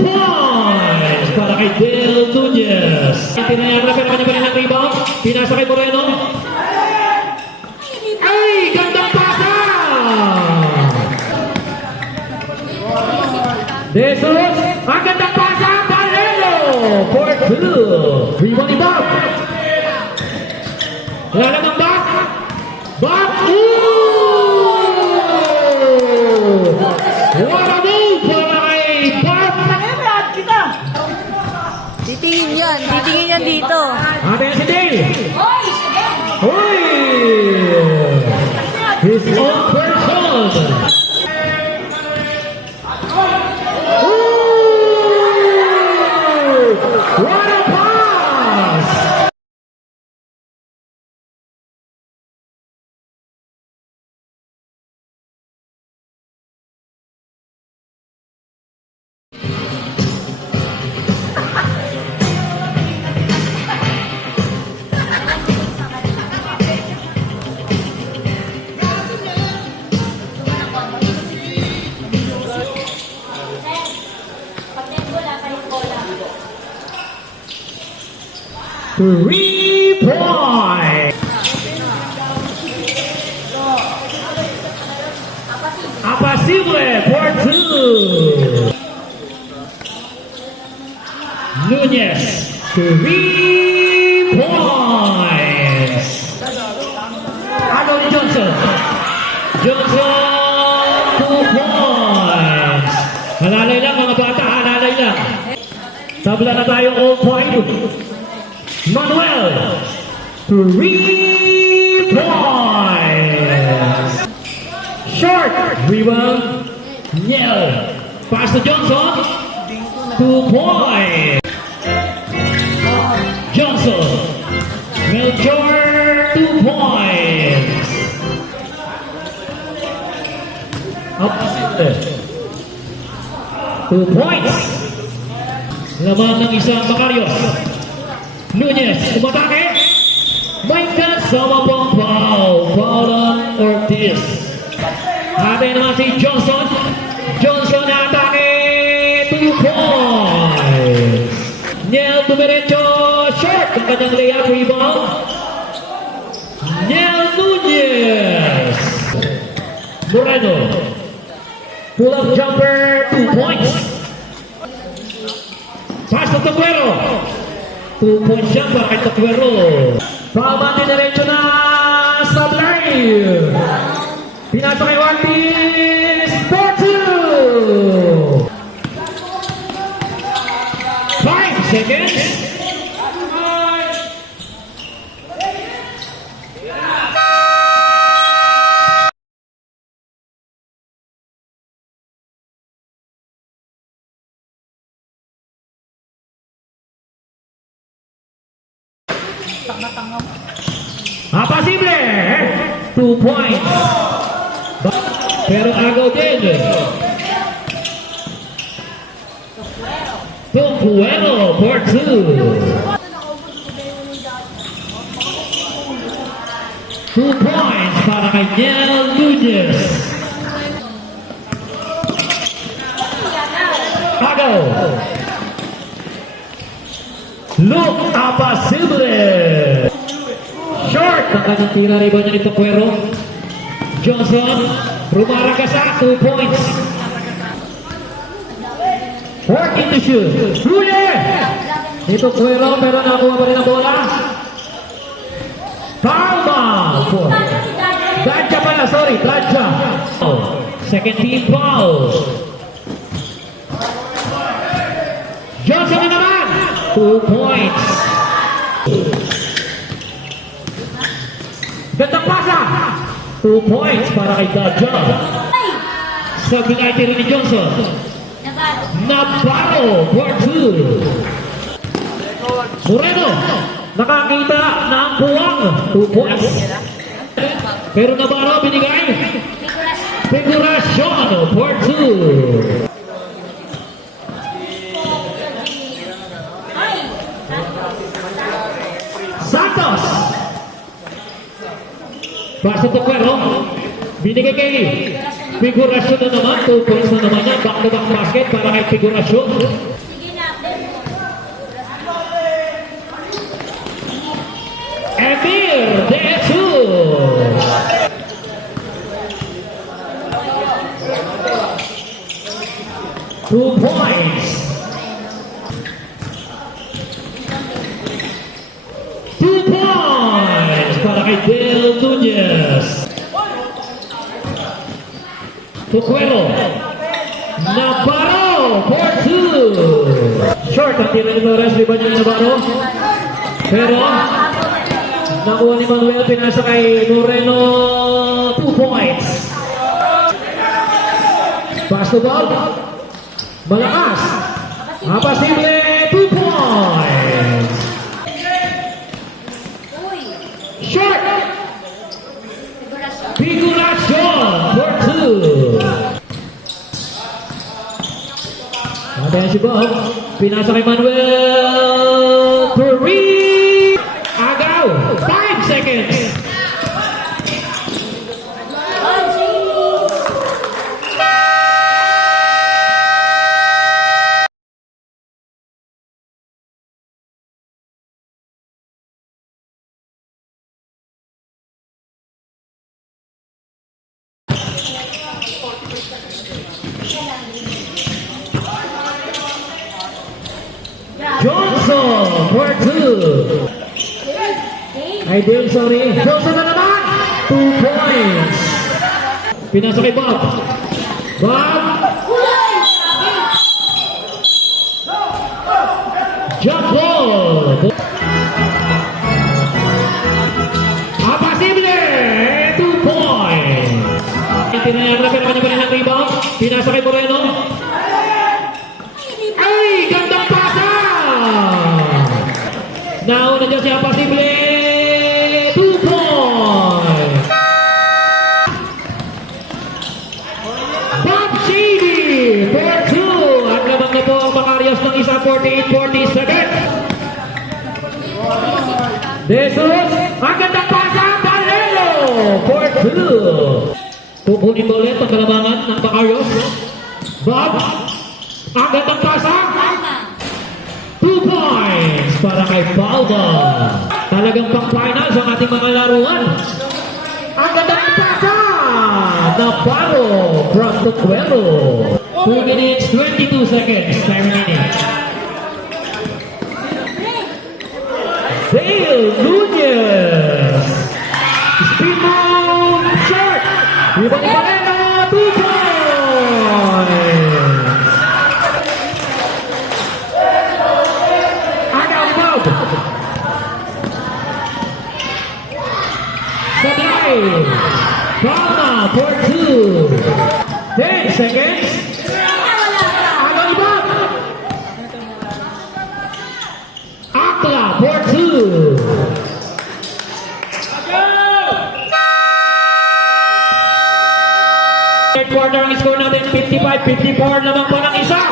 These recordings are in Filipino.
points para kay Dale Nunez. Tinayagra pero kanya pa rin ang rebound. Pinasa kay Moreno. Ay, gandang pasa! Jesus, ang gandang pasa, Barrero! For two. Rebound ni Bob. Wala namang Bob. Bob! What a move para kay Bob! Titingin yan dito. Ate yan si Dale. Hoy! His own person. What a pass! Three points. Apacible for two. Nunez, 3 points. Arnold Johnson. Johnson, 2 points. Halalay lang mga bata, halalay lang. Tabla na tayo all point. Manuel, 3 points. Short, rebound, Niel. Pass to Johnson, 2 points. Johnson, Melchor, 2 points. Up, 2 points. Laban ng isang Macarios. Nunez, umatake. May kasama pang foul. Foul on Ortiz. Hati naman si Johnson. Johnson atake. 2 points. Niel dumiretso. Short. Ang kanyang layup rebound. Niel Nunez. Moreno. Pull-up jumper. 2 points. Pass to Tacuero. 2 points siya para kay Tacuero. Pabati diretso na Sablay. Pinasa kay Ortiz. 4-2. 5 seconds. Apasible! 2 points. Pero agaw din. Tacuero for 2. 2 points para kay Niel Nunez. Agaw. Luke Apasible. Short. Ang kanyang tira rebound niya ni Tacuero. Johnson. Rumaragasa. 2 points. Working to shoot. Huli! Ito Tacuero pero nakakuha pa rin ang bola. Palma. Dadja pala. Sorry. Dadja. Second team foul. Johnson na naman. 2 points. Gandang pasa. 2 points para kay Dadja. Sa pinay tiro ni Johnson. Navarro for 2. Moreno. Nakakita na ang puwang. 2 points. Pero Navarro binigay. Figurasyon for 2. Santos. Pass to Tacuero. Binigay kay Figurasyon na naman, 2 points na naman yan. Back-to-back basket para kay Figurasyon. Emir De Jesus. Two points. 2 points para kay Del Nunez. Tuquero. Navarro for 2. Short ang tira ni Torres. Di ba niya Navarro? Pero nakuha ni Manuel. Pinasa kay Moreno. 2 points. Pass to ball. Malakas. Apasible. 2 points. Short. Figurasyon for 2. Ayan si Bob. Pinasa kay Manuel. 3. Agaw. 5 seconds. Johnson for 2. Ay, Dale, sorry. Johnson na naman. 2 points. Pinasa kay Bob. Bob. Jump ball. Apasible. 2 points. Tinayang na pero kanya pa rin ang rebound. Pinasa kay Moreno. Ay, gandang pasa. Nauna dyan si Apasible. 2 points. Bob Shady for 2. At lamang na po ang Macarios ng isa 48-47. Jesus, ang gandang pasa. Palero for 2. Kukunin mo ulit ang kalamangan ng Macarios. Bob, ang gandang pasa. 2 points para kay Palma. Talagang pang-finals ang ating mga laruan. Ang gandang pasa. Navarro from Tuquero. 2 minutes, 22 seconds. Time remaining. Dale Nunez. Spin move. Short. Ibang Moreno. 2 points. Agaw Bob. Sabay. Palma for 2. 10 seconds. Agaw Bob. Akla for 2. Third quarter ang score natin 55-54 lamang po ng isa.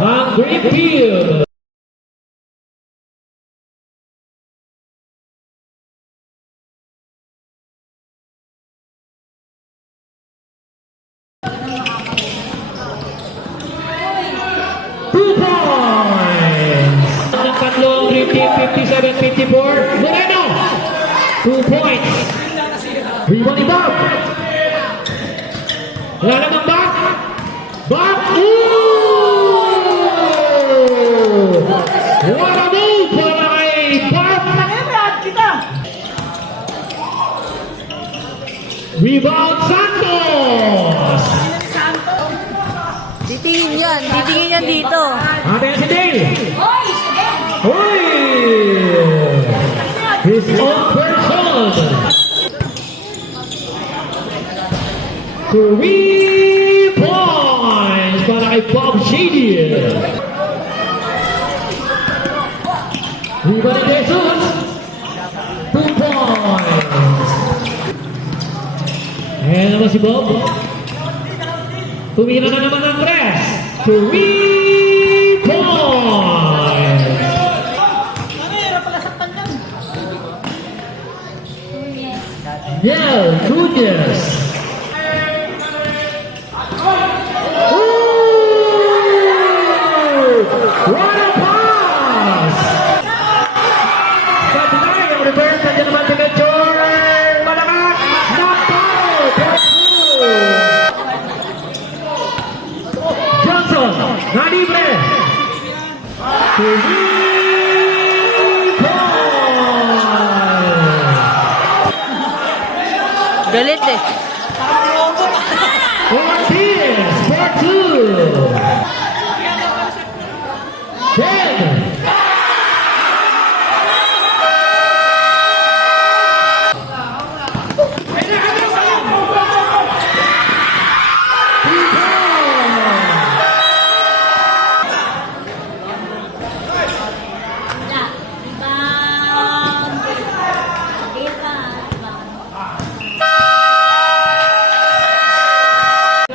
Ang Greenfield. Ang tatlong Dream Team 57-54. Moreno. 2 points. Rebound ni Bob. Wala namang Bob. Bob. Ooh! What a move para kay Bob. Rebound Santos. Titingin yan. Titingin yan dito. Ate si Dale. Hoy! His own person. 3 points para kay Bob Shady. Rebound ni Jesus. 2 points. Ayan naman si Bob. Tumira na naman ang press. 3 points. Del Nunez. Na libre. 3 points. Galit eh. Ortiz for 2. 10.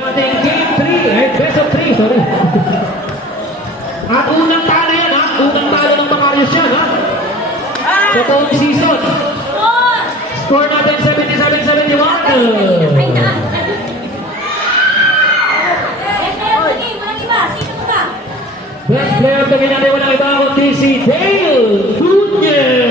Ating game 3, best of 3, sorry. At unang talo yan, ha? Unang talo ng Macarius yan, ha? Sa buong season. Score natin 77-71. Best player of the game natin, walang iba kundi si Dale Nunez.